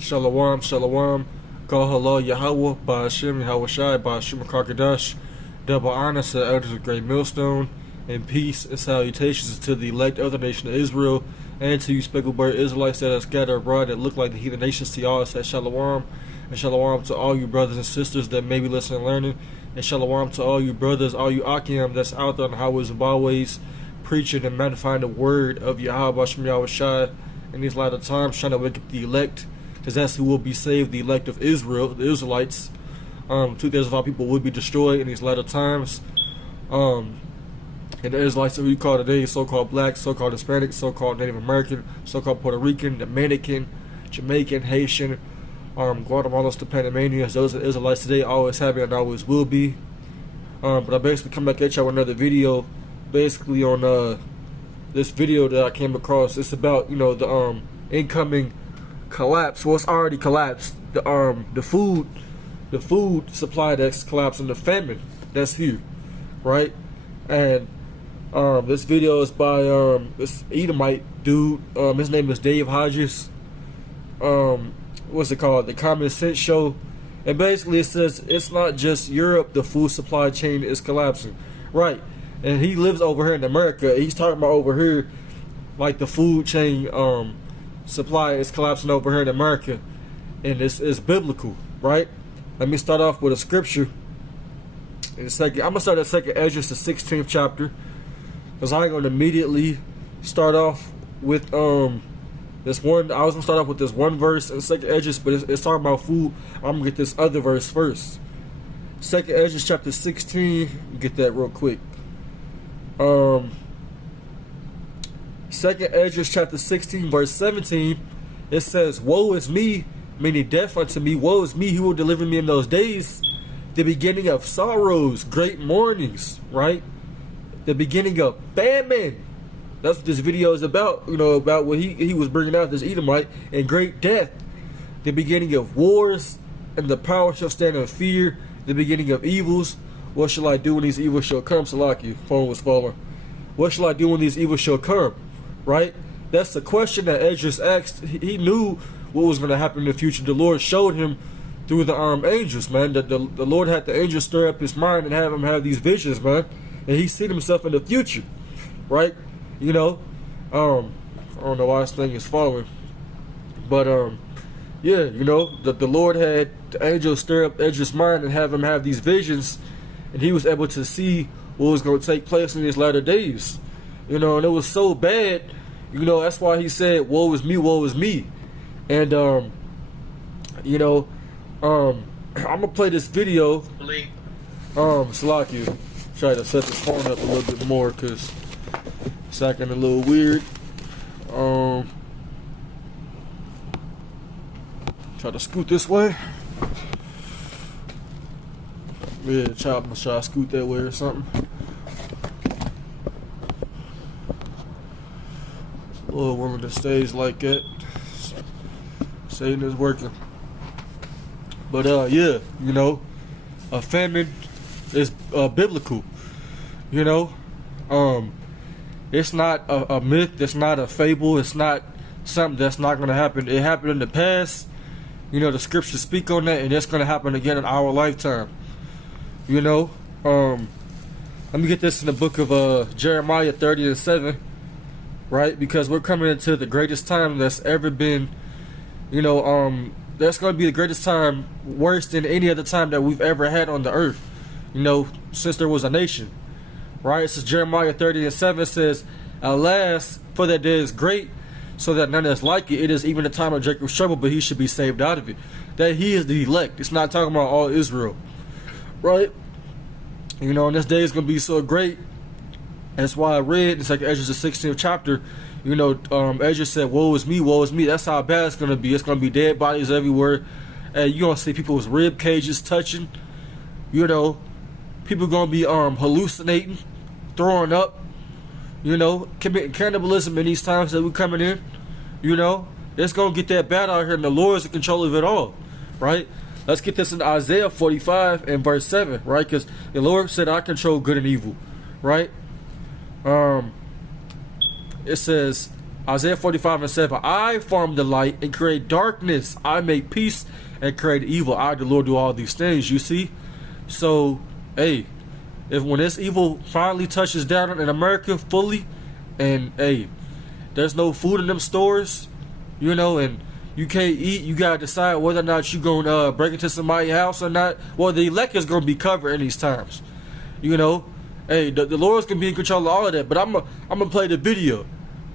Shalom, shalom. Yahawah, Yahawah, Ba'ashem, Yahawah, Ba'ashem, Karkadash. Double honor to the elders of Great Millstone, and peace and salutations to the elect of the nation of Israel, and to you speckled bird Israelites that are scattered abroad that look like the heathen nations. To y'all, say shalom, and shalom to all you brothers and sisters that may be listening and learning, and shalom to all you brothers, all you Akim that's out there on the highways and byways, preaching and magnifying the word of Yahawah in these latter times, trying to wake up the elect, because that's who will be saved, the elect of Israel, the Israelites. 2/3 of our people will be destroyed in these latter times. And the Israelites that we call today, so-called black, so-called Hispanic, so-called Native American, so-called Puerto Rican, Dominican, Jamaican, Haitian, Guatemala to Panamanians. Those are Israelites today, always have been and always will be. But I basically come back at y'all with another video, basically on this video that I came across. It's about, you know, the incoming collapse. Well, it's already collapsed. The food supply that's collapsing, the famine that's here, right? And this video is by this Edomite dude. His name is Levi Hatians. What's it called? The Common Sense Show. And basically it says it's not just Europe, the food supply chain is collapsing, right? And he lives over here in America. He's talking about over here, like the food chain supply is collapsing over here in America, and it's biblical, right? Let me start off with a scripture. In a second, I'm gonna start at 2nd Ezra, the 16th chapter, because I ain't gonna immediately start off with this one. I was gonna start off with this one verse in 2nd Ezra, but it's talking about food. I'm gonna get this other verse first. 2nd Ezra chapter 16. Get that real quick. 2nd Ezra chapter 16 verse 17, it says, "Woe is me, meaning death unto me. Woe is me, who will deliver me in those days? The beginning of sorrows, great mournings," right? The beginning of famine. That's what this video is about. You know, about what he was bringing out, this Edomite, and great death. The beginning of wars, and the power shall stand in fear. The beginning of evils. What shall I do when these evils shall come? Salaki, phone was falling. What shall I do when these evils shall come? Right? That's the question that Ezra asked. He knew what was going to happen in the future. The Lord showed him through the angels, man. The Lord had the angels stir up his mind and have him have these visions, man. And he seen himself in the future, right? You know, I don't know why this thing is falling, but yeah, you know, the Lord had the angels stir up Ezra's mind and have him have these visions, and he was able to see what was going to take place in these latter days. You know, and it was so bad, you know, that's why he said, "Woe is me, woe is me." And you know, I'm gonna play this video. Salaki, try to set this phone up a little bit more because it's acting a little weird. Try to scoot this way. Yeah, try to scoot that way or something. Little woman that stays like that. Satan is working. But yeah, you know, a famine is biblical. You know, it's not a myth. It's not a fable. It's not something that's not going to happen. It happened in the past. You know, the scriptures speak on that, and it's going to happen again in our lifetime. You know, let me get this in the book of Jeremiah 30:7. Right, because we're coming into the greatest time that's ever been. You know, that's going to be the greatest time, worse than any other time that we've ever had on the earth. You know, since there was a nation. Right, it says Jeremiah 30:7 says, "Alas, for that day is great, so that none is like it. It is even the time of Jacob's trouble, but he should be saved out of it." That he is the elect. It's not talking about all Israel. Right? You know, and this day is going to be so great. That's why I read, it's like Ezra the 16th chapter, you know, Ezra said, "Woe is me, woe is me." That's how bad it's going to be. It's going to be dead bodies everywhere. And you're going to see people's rib cages touching. You know, people going to be hallucinating, throwing up, you know, committing cannibalism in these times that we're coming in. You know, it's going to get that bad out here, and the Lord's in control of it all, right? Let's get this in Isaiah 45 and verse 7, right? Because the Lord said, "I control good and evil," right? It says, Isaiah 45:7. I form the light and create darkness. I make peace and create evil. I, the Lord, do all these things. You see? So, hey, if when this evil finally touches down in America fully, and hey, there's no food in them stores, you know, and you can't eat, you gotta decide whether or not you gonna break into somebody's house or not. Well, the elect is gonna be covered in these times, you know. Hey, the Lord's gonna be in control of all of that. But I'm gonna play the video,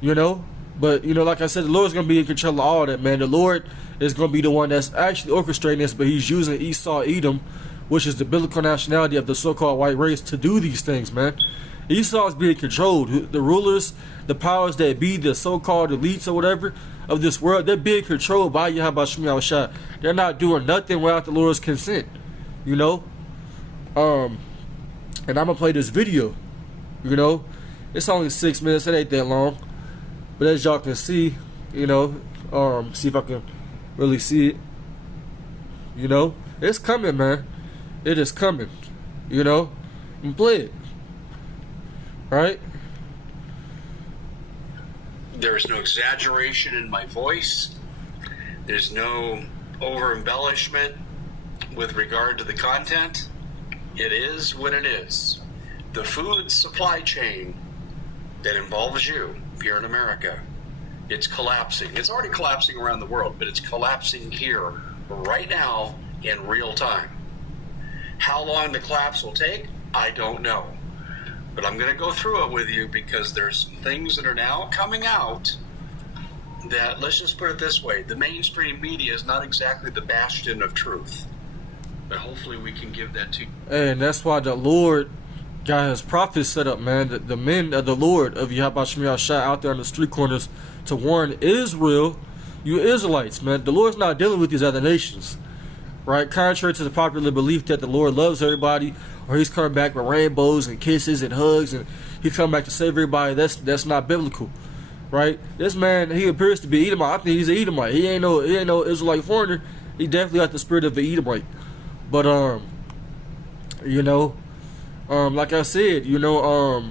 you know. But, you know, like I said, the Lord's going to be in control of all of that, man. The Lord is going to be the one that's actually orchestrating this, but he's using Esau, Edom, which is the biblical nationality of the so-called white race, to do these things, man. Esau is being controlled. The rulers, the powers that be, the so-called elites or whatever of this world, they're being controlled by Yahawah. They're not doing nothing without the Lord's consent, you know. And I'm going to play this video, you know. It's only 6 minutes. It ain't that long. But as y'all can see, you know, see if I can really see it. You know, it's coming, man. It is coming. You know, and play it. Right? There's no exaggeration in my voice. There's no over embellishment with regard to the content. It is what it is. The food supply chain that involves you here in America, it's collapsing. It's already collapsing around the world, but it's collapsing here right now in real time. How long the collapse will take, I don't know. But I'm going to go through it with you because there's some things that are now coming out that, let's just put it this way, the mainstream media is not exactly the bastion of truth. But hopefully we can give that to you. And that's why the Lord got his prophets set up, man. The men of the Lord of Yahawah out there on the street corners to warn Israel, you Israelites, man. The Lord's not dealing with these other nations, right? Contrary to the popular belief that the Lord loves everybody, or he's coming back with rainbows and kisses and hugs, and he's coming back to save everybody. That's not biblical, right? This man, he appears to be Edomite. I think he's an Edomite. He ain't no Israelite foreigner. He definitely got the spirit of the Edomite. But you know. Like I said, you know,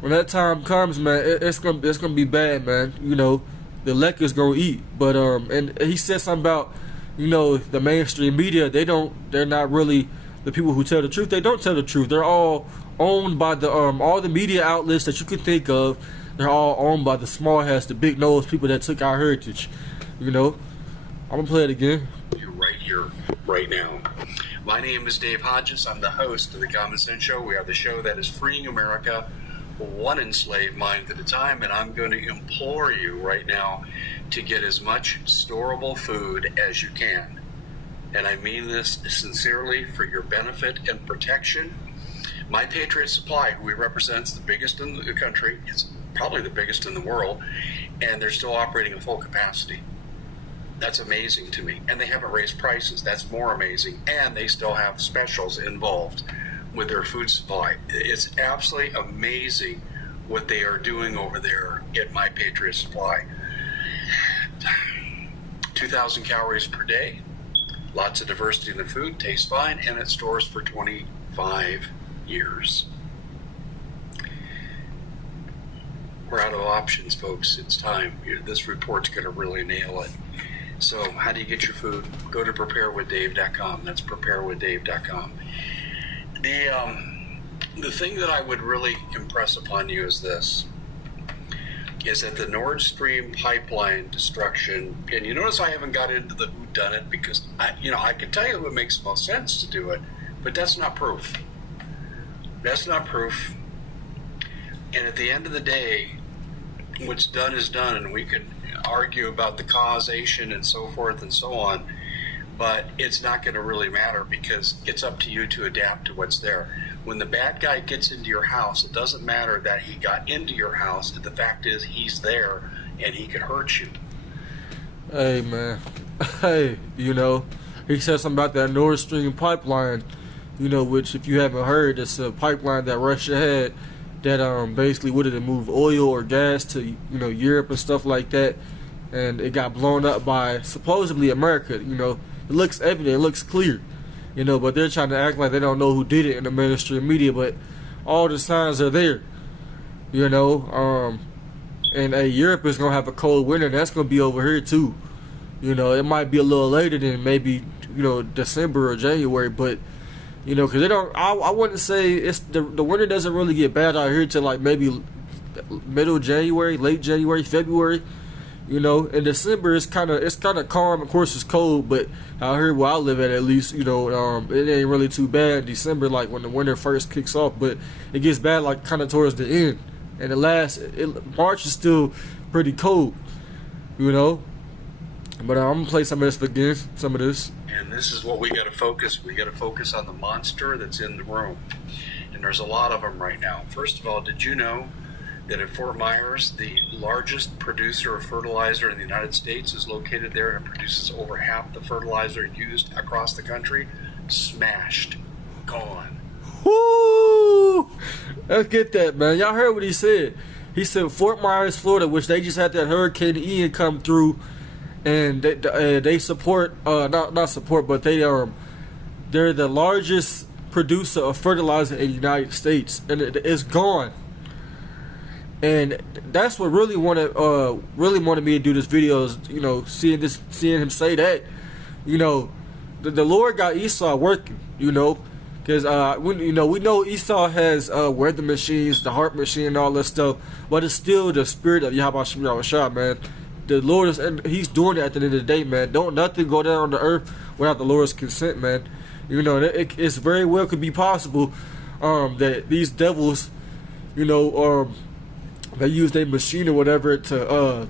when that time comes, man, it's gonna be bad, man. You know, the elect is gonna eat. But and he said something about, you know, the mainstream media. They're not really the people who tell the truth. They don't tell the truth. They're all owned by the all the media outlets that you could think of. They're all owned by the small hats, the big nose people that took our heritage. You know, I'm gonna play it again. You're right here, right now. My name is Dave Hodges. I'm the host of the Common Sense Show. We are the show that is freeing America one enslaved mind at a time, and I'm going to implore you right now to get as much storable food as you can. And I mean this sincerely for your benefit and protection. My Patriot Supply, who represents the biggest in the country, it's probably the biggest in the world, and they're still operating at full capacity. That's amazing to me. And they haven't raised prices. That's more amazing. And they still have specials involved with their food supply. It's absolutely amazing what they are doing over there at My Patriot Supply. 2,000 calories per day. Lots of diversity in the food. Tastes fine. And it stores for 25 years. We're out of options, folks. It's time. This report's going to really nail it. So how do you get your food? Go to preparewithdave.com. That's preparewithdave.com. The thing that I would really impress upon you is this, is that the Nord Stream pipeline destruction, and you notice I haven't got into the whodunit because I can tell you what makes most sense to do it, but that's not proof. That's not proof. And at the end of the day, what's done is done, and we could argue about the causation and so forth and so on, but it's not going to really matter because it's up to you to adapt to what's there. When the bad guy gets into your house, it doesn't matter that he got into your house. The fact is he's there and he could hurt you. Hey, man. Hey, you know, he said something about that Nord Stream pipeline, you know, which if you haven't heard, it's a pipeline that Russia had that basically would have moved oil or gas to, you know, Europe and stuff like that, and it got blown up by supposedly America. You know, it looks evident, it looks clear, you know, but they're trying to act like they don't know who did it in the mainstream media, but all the signs are there, you know. And Europe is gonna have a cold winter. And that's gonna be over here too. You know, it might be a little later than maybe, you know, December or January, but you know, because they don't. I wouldn't say it's the winter doesn't really get bad out here till like maybe middle January, late January, February. You know, in December it's kind of calm. Of course, it's cold, but out here where I live at least, you know, it ain't really too bad in December, like when the winter first kicks off. But it gets bad like kind of towards the end, and March is still pretty cold. You know, but I'm gonna play some of this. And this is what we got to focus. We got to focus on the monster that's in the room, and there's a lot of them right now. First of all, did you know that at Fort Myers, the largest producer of fertilizer in the United States is located there, and it produces over half the fertilizer used across the country? Smashed. Gone. Woo! Let's get that, man. Y'all heard what he said. He said Fort Myers, Florida, which they just had that Hurricane Ian come through, and they support, not support, but they're the largest producer of fertilizer in the United States, and it's gone. And that's what really wanted me to do this video is, you know, seeing him say that, you know, the Lord got Esau working, you know, because we know Esau has weather machines, the heart machine, and all that stuff, but it's still the spirit of Yahawah, man. The Lord is, and He's doing it at the end of the day, man. Don't nothing go down on the earth without the Lord's consent, man. You know, it's very well could be possible that these devils, you know, they use their machine or whatever to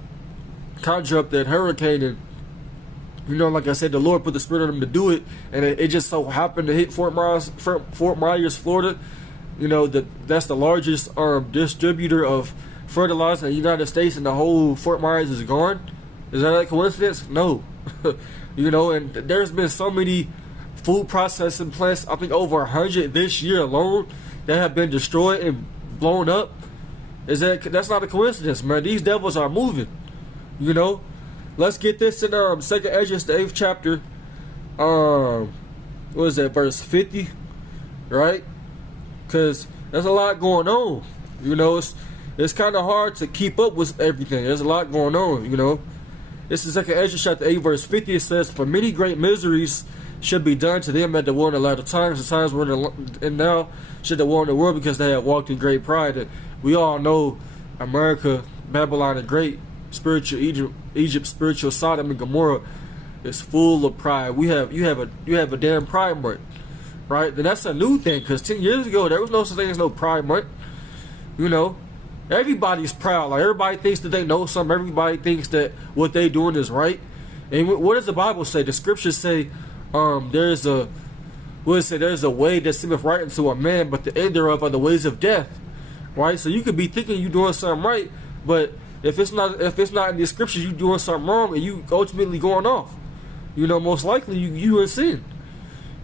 conjure up that hurricane, and you know, like I said, the Lord put the spirit on them to do it, and it just so happened to hit Fort Myers, Florida. You know, that's the largest distributor of fertilizer in the United States, and the whole Fort Myers is gone. Is that a coincidence? No. You know, and there's been so many food processing plants, I think over 100 this year alone, that have been destroyed and blown up. That's not a coincidence, man. These devils are moving. You know, let's get this in 2nd Ezra, the 8th chapter. What is that, verse 50? Right? Because there's a lot going on. You know, it's kind of hard to keep up with everything. There's a lot going on. You know, this is 2nd Ezra chapter 8, verse 50. It says, "For many great miseries should be done to them at the war in the latter times. The times were and now should the war in the world, because they have walked in great pride." And we all know America, Babylon, the great spiritual Egypt, spiritual Sodom and Gomorrah is full of pride. You have a damn pride month, right? Then that's a new thing, because 10 years ago there was no such thing as no pride month. You know, everybody's proud. Like, everybody thinks that they know something. Everybody thinks that what they doing is right. And what does the Bible say? The scriptures say there's a way that seemeth right unto a man, but the end thereof are the ways of death. Right? So you could be thinking you're doing something right, but if it's not in the scriptures, you doing something wrong, and you ultimately going off. You know, most likely you in sin.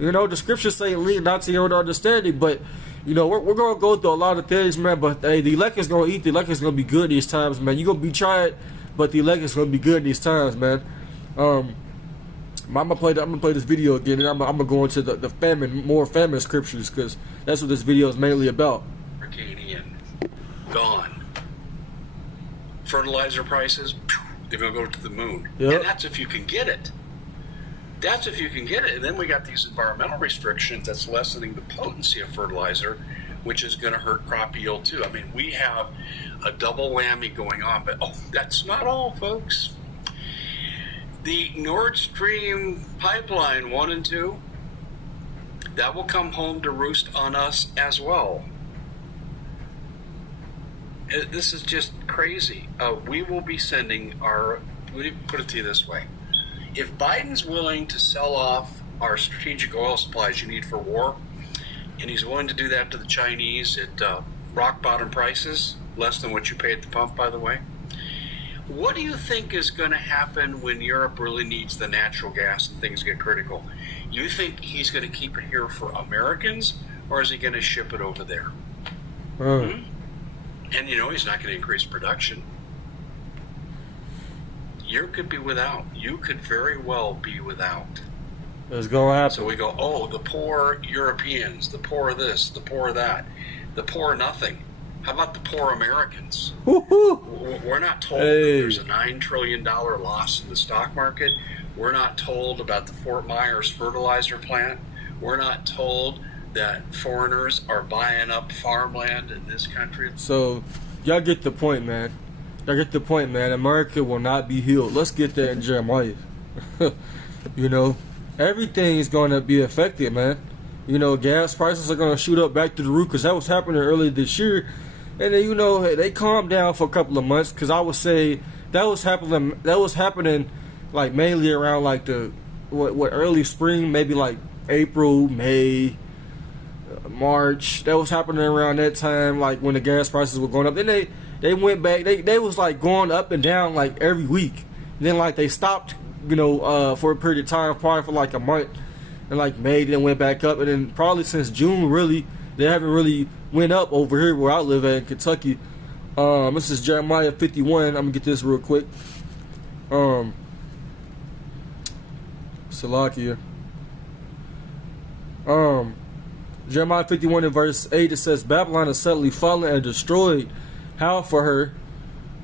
You know, the scriptures say lean not to your own understanding, but you know, we're gonna go through a lot of things, man. But hey, the elect is gonna eat. The elect is gonna be good these times, man. You're gonna be tried, but the elect is gonna be good these times, man. I'm gonna play this video again, and I'm gonna go into the more famine scriptures, because that's what this video is mainly about. Arcadian. Gone. Fertilizer prices, they're going to go to the moon. Yep. And that's if you can get it. That's if you can get it. And then we got these environmental restrictions that's lessening the potency of fertilizer, which is going to hurt crop yield too. I mean, we have a double whammy going on, but that's not all, folks. The Nord Stream pipeline 1 and 2, that will come home to roost on us as well. This is just crazy. We will be sending let me put it to you this way. If Biden's willing to sell off our strategic oil supplies you need for war, and he's willing to do that to the Chinese at rock bottom prices, less than what you pay at the pump, by the way, what do you think is going to happen when Europe really needs the natural gas and things get critical? You think he's going to keep it here for Americans, or is he going to ship it over there? And you know, he's not going to increase production. You could be without. You could very well be without. It's going to happen. So we go, oh, the poor Europeans, the poor this, the poor that, the poor nothing. How about the poor Americans? Woo-hoo. We're not told that there's a $9 trillion loss in the stock market. We're not told about the Fort Myers fertilizer plant. We're not told that foreigners are buying up farmland in this country. So, y'all get the point, man. Y'all get the point, man. America will not be healed. Let's get that in Jeremiah. You know, everything is going to be affected, man. You know, gas prices are going to shoot up back to the roof because that was happening earlier this year. And then, you know, they calmed down for a couple of months because I would say that was happening like mainly around like the what early spring, maybe like April, May, March. That was happening around that time, like when the gas prices were going up. Then they went back. They was like going up and down like every week. And then like they stopped, you know, for a period of time, probably for like a month. And like May, then went back up. And then probably since June, really, they haven't really went up over here where I live at in Kentucky. This is Jeremiah 51. I'm gonna get this real quick. Salakia. Jeremiah 51 and verse 8, it says, Babylon is suddenly fallen and destroyed. How for her,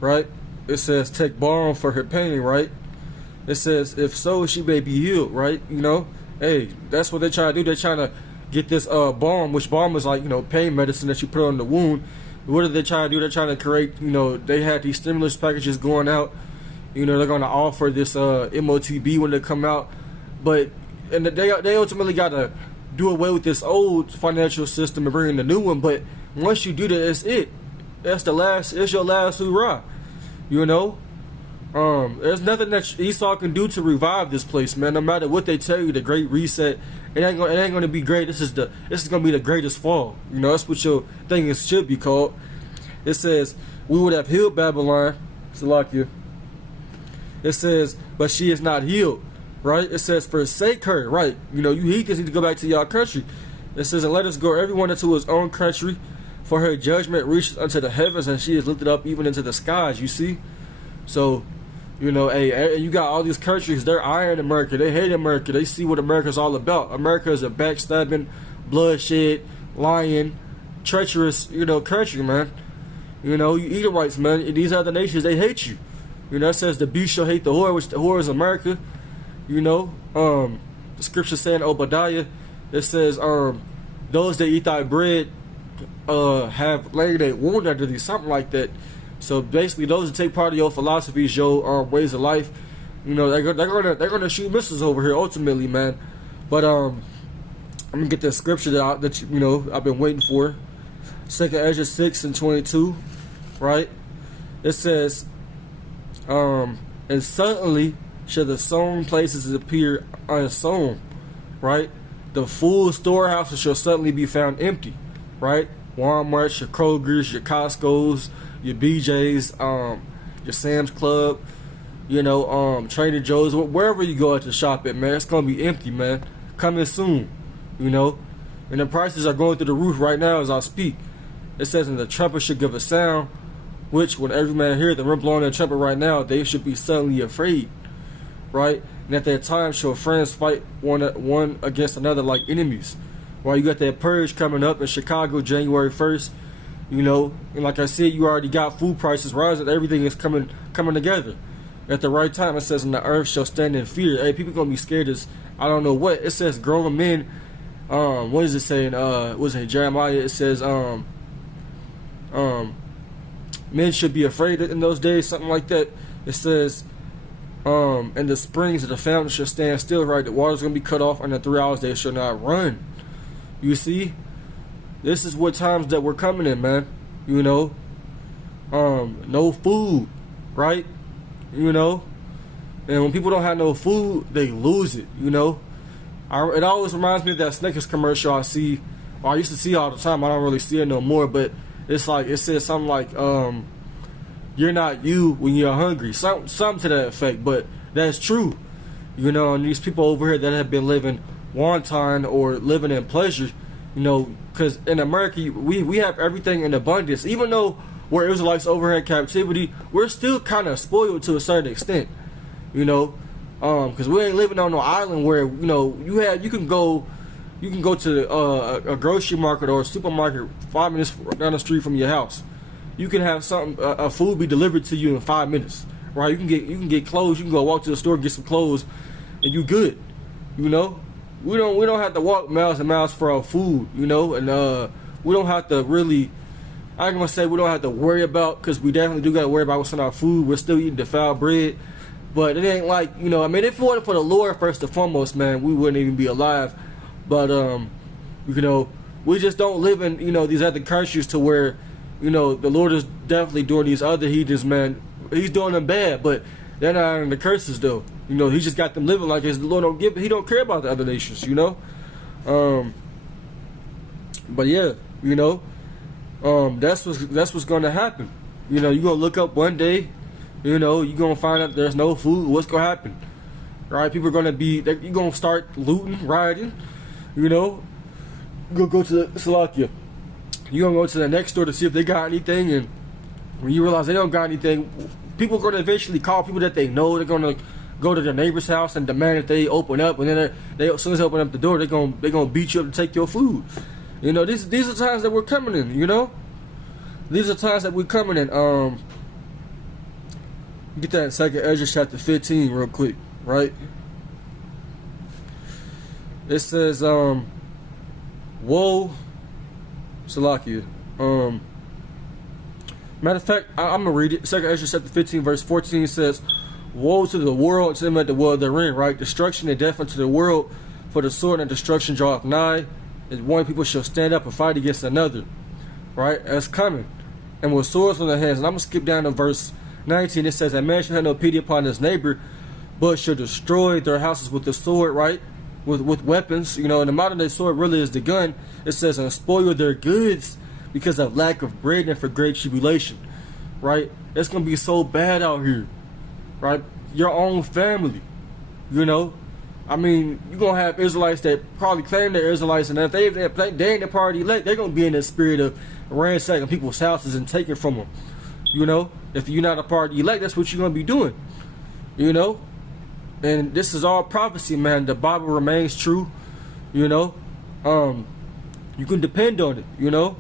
right? It says, take balm for her pain, right? It says, if so, she may be healed, right? You know, hey, that's what they're trying to do. They're trying to get this balm, which balm is like, you know, pain medicine that you put on the wound. What are they trying to do? They're trying to create, you know, they had these stimulus packages going out. You know, they're going to offer this MOTB when they come out. But, and they ultimately got to do away with this old financial system and bring in the new one. But once you do that, that's it. That's the last, it's your last hoorah. You know? There's nothing that Esau can do to revive this place, man. No matter what they tell you, the Great Reset, it ain't gonna be great. This is gonna be the greatest fall. You know, that's what your thing should be called. It says, we would have healed Babylon. Salakia. It says, but she is not healed. Right? It says, forsake her. Right? You know, you heathens need to go back to your country. It says, and let us go everyone into his own country, for her judgment reaches unto the heavens, and she is lifted up even into the skies. You see? So, you know, hey, you got all these countries, they're eyeing America. They hate America. They see what America's all about. America is a backstabbing, bloodshed, lying, treacherous, you know, country, man. You know, you Edomites, man. These other nations, they hate you. You know, it says the beast shall hate the whore, which the whore is America. You know, the scripture saying Obadiah, it says, those that eat thy bread have laid a wound under thee, something like that. So basically, those that take part of your philosophies, your ways of life, you know, they're gonna shoot missiles over here ultimately, man. But I'm gonna get that scripture that you know I've been waiting for. 2 Ezra 6 and 22, right? It says, and suddenly shall the sown places appear unsown, right? The full storehouses shall suddenly be found empty, right? Walmart's, your Kroger's, your Costco's, your BJ's, your Sam's Club, you know, Trader Joe's, wherever you go to shop at, man, it's gonna be empty, man. Coming soon, you know. And the prices are going through the roof right now as I speak. It says, and the trumpet should give a sound, which when every man hear the wind blowing the trumpet right now, they should be suddenly afraid. Right? And at that time shall friends fight one against another like enemies. While you got that purge coming up in Chicago January 1st, you know, and like I said, you already got food prices rising, everything is coming together. At the right time, it says, and the earth shall stand in fear. Hey, people gonna be scared as I don't know what. It says grown men, what is it saying? Was it Jeremiah? It says men should be afraid in those days, something like that. It says and the springs of the fountain shall stand still, right? The water's going to be cut off, and in 3 hours they shall not run. You see? This is what times that we're coming in, man. You know? No food, right? You know? And when people don't have no food, they lose it, you know? It always reminds me of that Snickers commercial I see, or I used to see all the time. I don't really see it no more, but it's like, it says something like, you're not you when you're hungry. Something to that effect, but that's true. You know, and these people over here that have been living wanton or living in pleasure, you know, because in America, we have everything in abundance. Even though we're Israelites over here in captivity, we're still kind of spoiled to a certain extent, you know, because we ain't living on no island where, you know, you can go you can go to a grocery market or a supermarket 5 minutes down the street from your house. You can have something, a food be delivered to you in 5 minutes, right? You can get clothes. You can go walk to the store and get some clothes, and you good. You know, we don't have to walk miles and miles for our food. You know, and we don't have to really. I'm gonna say we don't have to worry about, because we definitely do gotta worry about what's in our food. We're still eating defiled bread, but it ain't like, you know. I mean, if it wasn't for the Lord first and foremost, man, we wouldn't even be alive. But you know, we just don't live in, you know, these other countries to where, you know, the Lord is definitely doing these other heathens, man. He's doing them bad, but they're not in the curses though. You know, he just got them living like his. The Lord don't give. He don't care about the other nations. You know. But yeah, you know. That's what's gonna happen. You know, you're gonna look up one day, you know, you're gonna find out there's no food. What's gonna happen? Right? People are gonna be, you're gonna start looting, rioting, you know. You're gonna go to Slovakia. You're gonna go to the next store to see if they got anything, and when you realize they don't got anything, people are gonna eventually call people that they know. They're gonna go to their neighbor's house and demand that they open up, and then they as soon as they open up the door, they're gonna beat you up to take your food. You know, these are times that we're coming in, you know? These are times that we're coming in. Get that in 2nd Ezra chapter 15 real quick, right? It says, woe, Salakia. Matter of fact, I'm gonna read it. 2nd Ezra chapter 15 verse 14 says, woe to the world, to them at the world therein, right? Destruction and death unto the world, for the sword and destruction draweth nigh. And one people shall stand up and fight against another, right? That's coming, and with swords in their hands. And I'm gonna skip down to verse 19. It says, "A man shall have no pity upon his neighbor, but shall destroy their houses with the sword," right? With weapons, you know. And the modern day sword really is the gun. It says, "And spoil their goods because of lack of bread and for great tribulation," right? It's gonna be so bad out here, right? Your own family, you know. I mean, you're going to have Israelites that probably claim they're Israelites, and if they ain't the party elect, they're going to be in the spirit of ransacking people's houses and taking from them. You know, if you're not a party elect, that's what you're going to be doing. You know, and this is all prophecy, man. The Bible remains true. You know, you can depend on it. You know,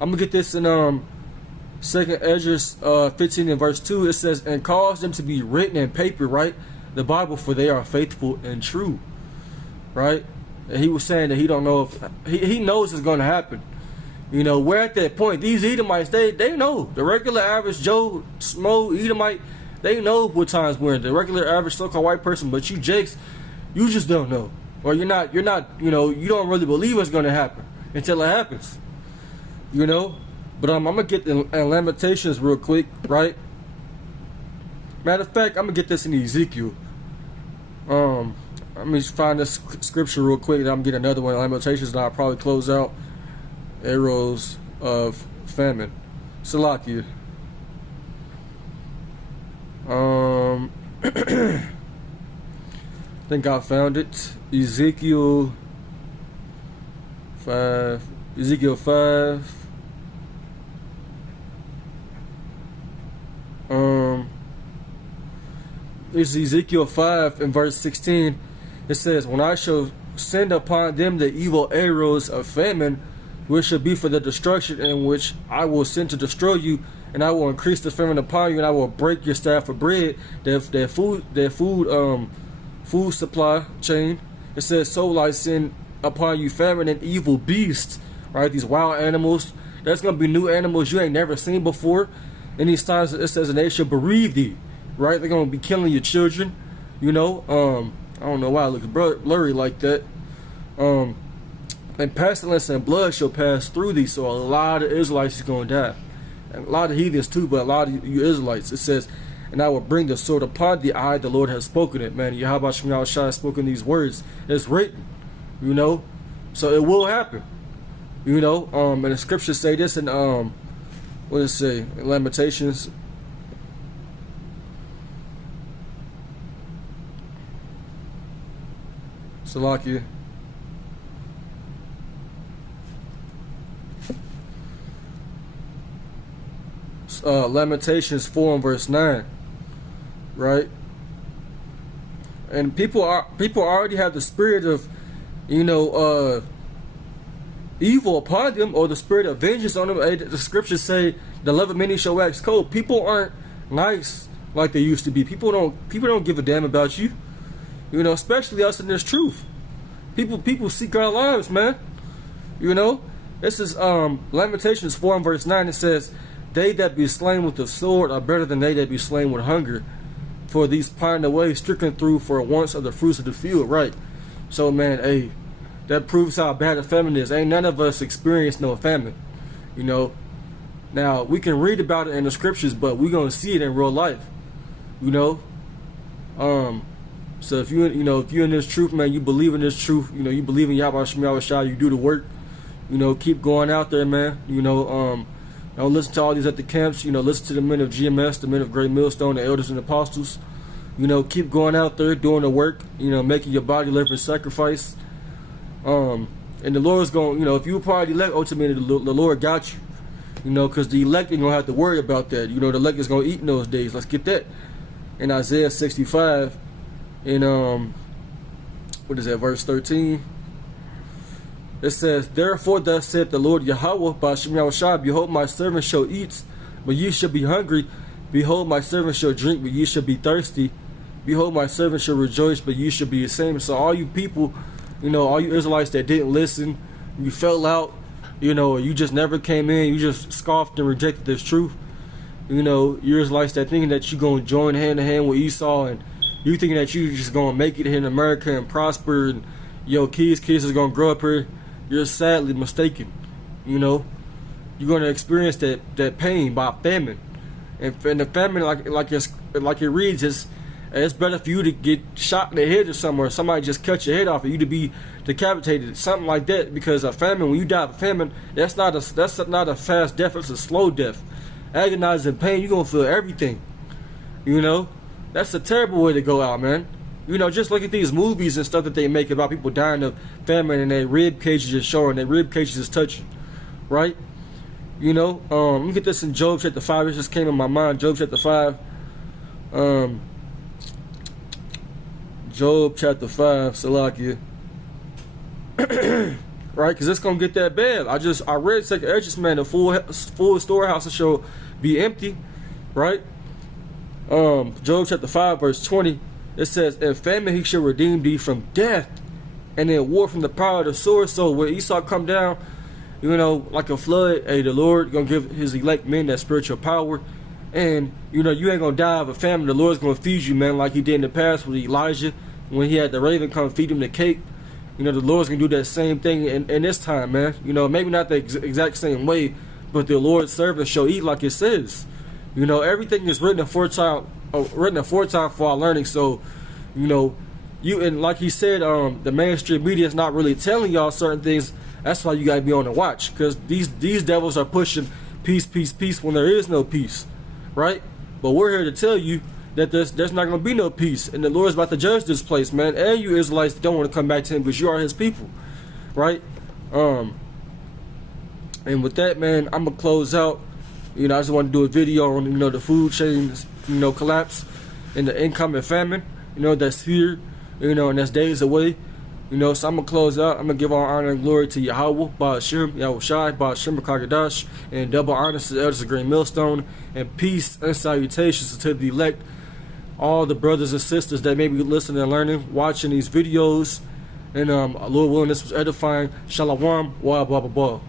I'm going to get this in 2nd Ezra 15 and verse 2. It says, "And cause them to be written in paper," right? The Bible, for they are faithful and true, right? And he was saying that he don't know if he knows it's going to happen. You know, we're at that point. These Edomites, they know. The regular average Joe Smo Edomite, they know what times we're in. The regular average so-called white person, but you Jakes, you just don't know, or you're not, you know, you don't really believe it's going to happen until it happens. You know, but I'm gonna get the Lamentations real quick, right? Matter of fact, I'm gonna get this in Ezekiel. Let me find this scripture real quick, and I'm gonna get another one, Lamentations, and I'll probably close out. Arrows of famine. Salakia. I think I found it. Ezekiel 5. Ezekiel 5. It's Ezekiel 5 and verse 16. It says, "When I shall send upon them the evil arrows of famine, which shall be for the destruction, and which I will send to destroy you, and I will increase the famine upon you, and I will break your staff of bread," their food supply chain. It says, "So will I send upon you famine and evil beasts," right? These wild animals. There's gonna be new animals you ain't never seen before. In these times, it says, "And they shall bereave thee," right? They're gonna be killing your children. You know, I don't know why I look blurry like that. And pestilence and blood shall pass through thee. So a lot of Israelites is gonna die, and a lot of heathens too, but a lot of you Israelites. It says, "And I will bring the sword upon thee. I, the Lord, has spoken it." Man, Yahawah has spoken these words. It's written, you know, so it will happen. You know, and the scriptures say this in what does it say? In Lamentations. Salakia. Lamentations 4 and verse 9, right? And people already have the spirit of, you know, evil upon them, or the spirit of vengeance on them. The scriptures say the love of many shall wax cold. People aren't nice like they used to be. People don't give a damn about you. You know, especially us in this truth. People seek our lives, man. You know, this is Lamentations 4 and verse 9. It says, "They that be slain with the sword are better than they that be slain with hunger. For these pine away, stricken through for once of the fruits of the field." Right. So, man, hey, that proves how bad a famine is. Ain't none of us experienced no famine. You know. Now, we can read about it in the scriptures, but we're gonna see it in real life. You know. So if you're in this truth, man, you believe in this truth, you know, you believe in Yahawah, you do the work, you know, keep going out there, man. You know, don't listen to all these at the camps, you know, listen to the men of GMS, the men of Great Millstone, the elders and apostles. You know, keep going out there, doing the work, you know, making your body living sacrifice. And the Lord's going, you know, if you were part of the elect, ultimately the Lord got you. You know, because the elect ain't going to have to worry about that. You know, the elect is going to eat in those days. Let's get that. In Isaiah 65, in what is that, verse 13? It says, "Therefore thus saith the Lord Yahawah by Shemyahushai, behold, my servant shall eat, but ye shall be hungry. Behold, my servant shall drink, but ye shall be thirsty. Behold, my servant shall rejoice, but ye shall be ashamed." So all you people, you know, all you Israelites that didn't listen, you fell out, you know, or you just never came in, you just scoffed and rejected this truth. You know, you Israelites that thinking that you're going to join hand in hand with Esau, and you thinking that you just going to make it here in America and prosper, and your kids is going to grow up here, you're sadly mistaken. You know, you're going to experience that pain by famine. And the famine, like it reads, it's better for you to get shot in the head or somewhere, or somebody just cut your head off, or you to be decapitated, something like that. Because a famine, when you die of a famine, that's not a fast death, it's a slow death. Agonizing pain, you're going to feel everything. You know, that's a terrible way to go out, man. You know, just look at these movies and stuff that they make about people dying of famine, and their rib cages is showing, their rib cages is touching, right? You know, let me get this in Job chapter 5. It just came in my mind. Job chapter 5. Job chapter 5, Salakia. Right, because it's gonna get that bad. I read 2 Esdras, man, the full storehouse shall be empty, right? Job chapter 5 verse 20, it says, "In famine he shall redeem thee from death, and in war from the power of the sword." So when Esau come down, you know, like a flood, hey, the Lord gonna give his elect men that spiritual power, and you know, you ain't gonna die of a famine. The Lord's gonna feed you, man, like he did in the past with Elijah when he had the raven come feed him the cake. You know, the Lord's gonna do that same thing in this time, man. You know, maybe not the exact same way, but the Lord's servants shall eat, like it says. You know, everything is written aforetime for our learning. So, you know, and like he said, the mainstream media is not really telling y'all certain things. That's why you gotta be on the watch, because these devils are pushing peace, peace, peace when there is no peace, right? But we're here to tell you that there's not going to be no peace, and the Lord's about to judge this place, man. And you Israelites don't want to come back to him because you are his people, right? And with that, man, I'm gonna close out. You know, I just want to do a video on, you know, the food chains, you know, collapse and the incoming famine, you know, that's here, you know, and that's days away. You know, so I'm going to close out. I'm going to give all honor and glory to Yahawah, Ba'ashim, Yahushai, Ba'ashim, Kagadash, and double honor to the elders of Great Millstone, and peace and salutations to the elect, all the brothers and sisters that may be listening and learning, watching these videos. And Lord willing, this was edifying. Shalom, YASHAMIAHLA.